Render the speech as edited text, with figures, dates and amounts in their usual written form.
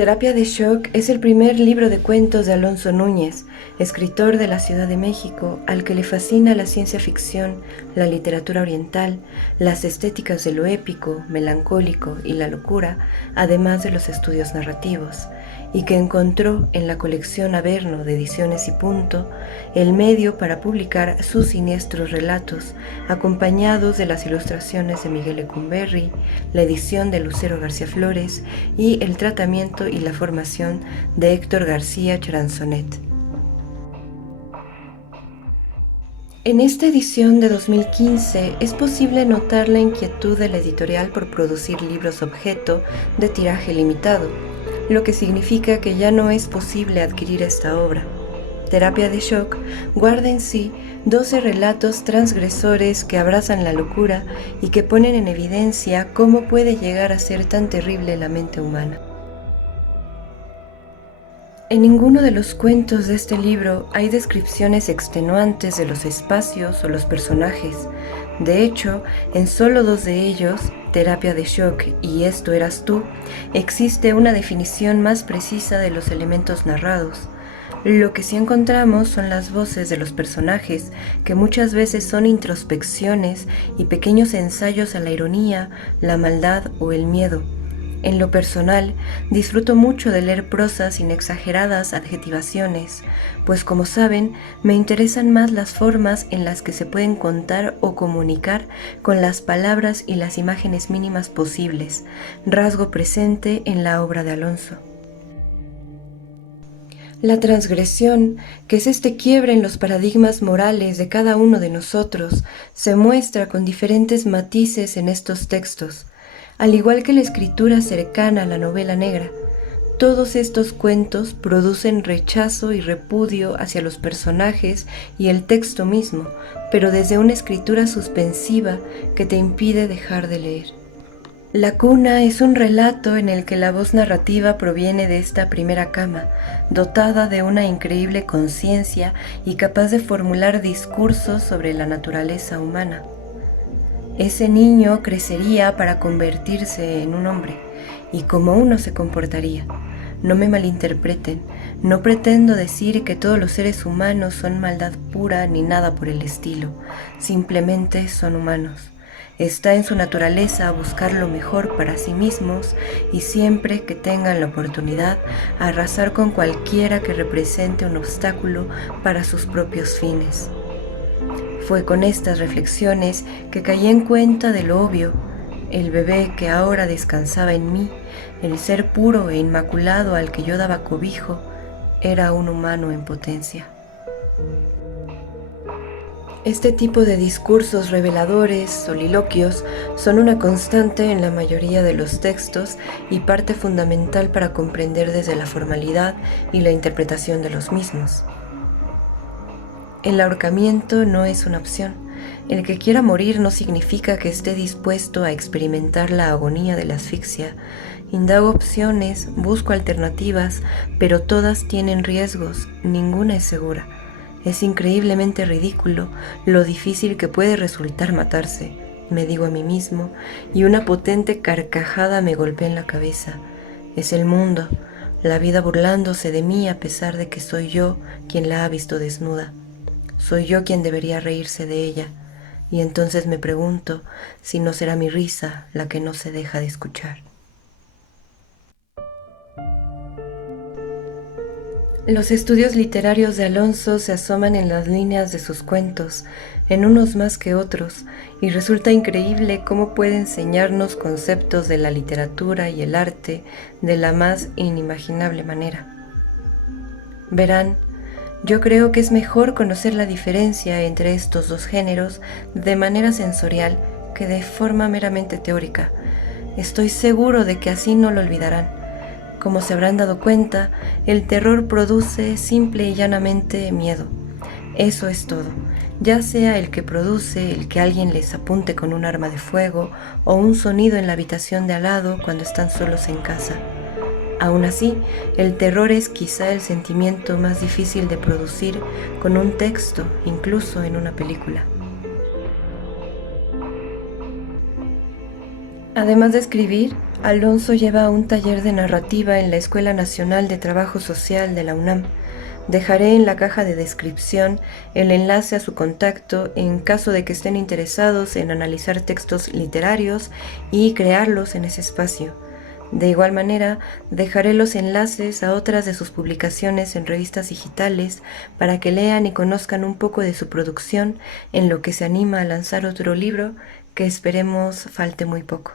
Terapia de Shock es el primer libro de cuentos de Alonso Núñez, escritor de la Ciudad de México, al que le fascina la ciencia ficción, la literatura oriental, las estéticas de lo épico, melancólico y la locura, además de los estudios narrativos, y que encontró en la colección Averno de Ediciones y Punto el medio para publicar sus siniestros relatos, acompañados de las ilustraciones de Miguel Lecumberri, la edición de Lucero García Flores y el tratamiento y la formación de Héctor García Charanzonet. En esta edición de 2015 es posible notar la inquietud de la editorial por producir libros objeto de tiraje limitado, lo que significa que ya no es posible adquirir esta obra. Terapia de Shock guarda en sí 12 relatos transgresores que abrazan la locura y que ponen en evidencia cómo puede llegar a ser tan terrible la mente humana. En ninguno de los cuentos de este libro hay descripciones extenuantes de los espacios o los personajes. De hecho, en solo 2 de ellos, Terapia de Shock y Esto eras tú, existe una definición más precisa de los elementos narrados. Lo que sí encontramos son las voces de los personajes, que muchas veces son introspecciones y pequeños ensayos a la ironía, la maldad o el miedo. En lo personal, disfruto mucho de leer prosa sin exageradas adjetivaciones, pues como saben, me interesan más las formas en las que se pueden contar o comunicar con las palabras y las imágenes mínimas posibles, rasgo presente en la obra de Alonso. La transgresión, que es este quiebre en los paradigmas morales de cada uno de nosotros, se muestra con diferentes matices en estos textos. Al igual que la escritura cercana a la novela negra, todos estos cuentos producen rechazo y repudio hacia los personajes y el texto mismo, pero desde una escritura suspensiva que te impide dejar de leer. La cuna es un relato en el que la voz narrativa proviene de esta primera cama, dotada de una increíble conciencia y capaz de formular discursos sobre la naturaleza humana. Ese niño crecería para convertirse en un hombre, y como uno se comportaría. No me malinterpreten, no pretendo decir que todos los seres humanos son maldad pura ni nada por el estilo, simplemente son humanos. Está en su naturaleza buscar lo mejor para sí mismos y siempre que tengan la oportunidad, arrasar con cualquiera que represente un obstáculo para sus propios fines. Fue con estas reflexiones que caí en cuenta de lo obvio. El bebé que ahora descansaba en mí, el ser puro e inmaculado al que yo daba cobijo, era un humano en potencia. Este tipo de discursos reveladores, soliloquios, son una constante en la mayoría de los textos y parte fundamental para comprender desde la formalidad y la interpretación de los mismos. El ahorcamiento no es una opción. El que quiera morir no significa que esté dispuesto a experimentar la agonía de la asfixia. Indago opciones, busco alternativas, pero todas tienen riesgos, ninguna es segura. Es increíblemente ridículo lo difícil que puede resultar matarse, me digo a mí mismo, y una potente carcajada me golpea en la cabeza. Es el mundo, la vida burlándose de mí a pesar de que soy yo quien la ha visto desnuda. Soy yo quien debería reírse de ella, y entonces me pregunto si no será mi risa la que no se deja de escuchar. Los estudios literarios de Alonso se asoman en las líneas de sus cuentos, en unos más que otros, y resulta increíble cómo puede enseñarnos conceptos de la literatura y el arte de la más inimaginable manera. Verán, yo creo que es mejor conocer la diferencia entre estos dos géneros de manera sensorial que de forma meramente teórica. Estoy seguro de que así no lo olvidarán. Como se habrán dado cuenta, el terror produce simple y llanamente miedo. Eso es todo, ya sea el que produce el que alguien les apunte con un arma de fuego o un sonido en la habitación de al lado cuando están solos en casa. Aún así, el terror es quizá el sentimiento más difícil de producir con un texto, incluso en una película. Además de escribir, Alonso lleva un taller de narrativa en la Escuela Nacional de Trabajo Social de la UNAM. Dejaré en la caja de descripción el enlace a su contacto en caso de que estén interesados en analizar textos literarios y crearlos en ese espacio. De igual manera, dejaré los enlaces a otras de sus publicaciones en revistas digitales para que lean y conozcan un poco de su producción en lo que se anima a lanzar otro libro que esperemos falte muy poco.